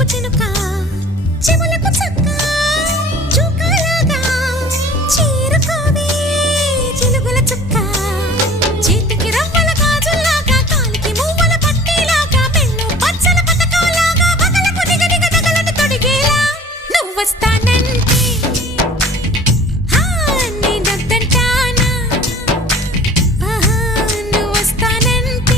పొడుకున్నా చెమలకొచ్చా చుక్కలాగా జిలుగుల చుక్క చీటిక రవాల గాజుల కాకి మువ్వల పక్కేలా కాపెల్లో పచ్చన పటకలాగా వదల కుడిగడిగడిగడి తడిగేలా నవ్వస్తా